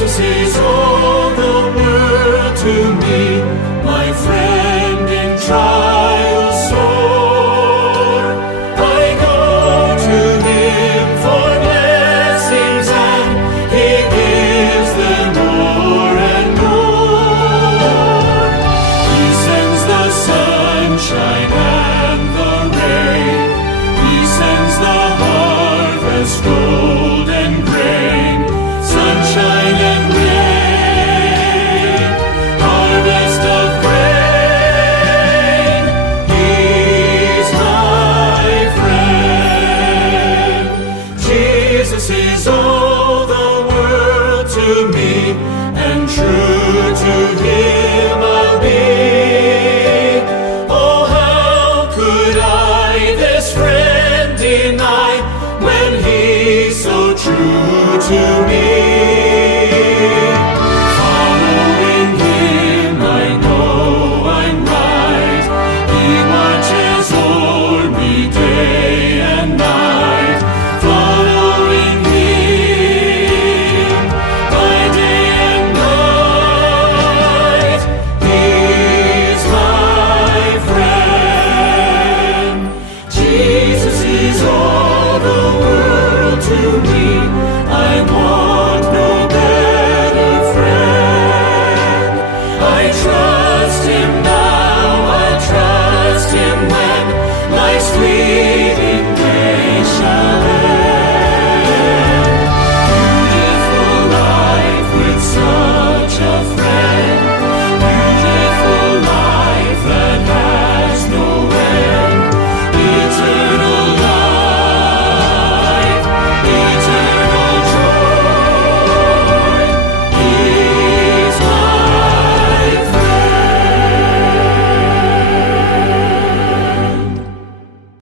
Jesus is all the world to me, my friend in trial sore. I go to Him for blessings, and He gives them more and more. He sends the sunshine and the rain. He sends the harvest, gold and grain. Sunshine and rain, harvest of grain. He's my friend. Jesus is all the world to me, and true to Him I'll be. Oh, how could I this friend deny, when He's so true to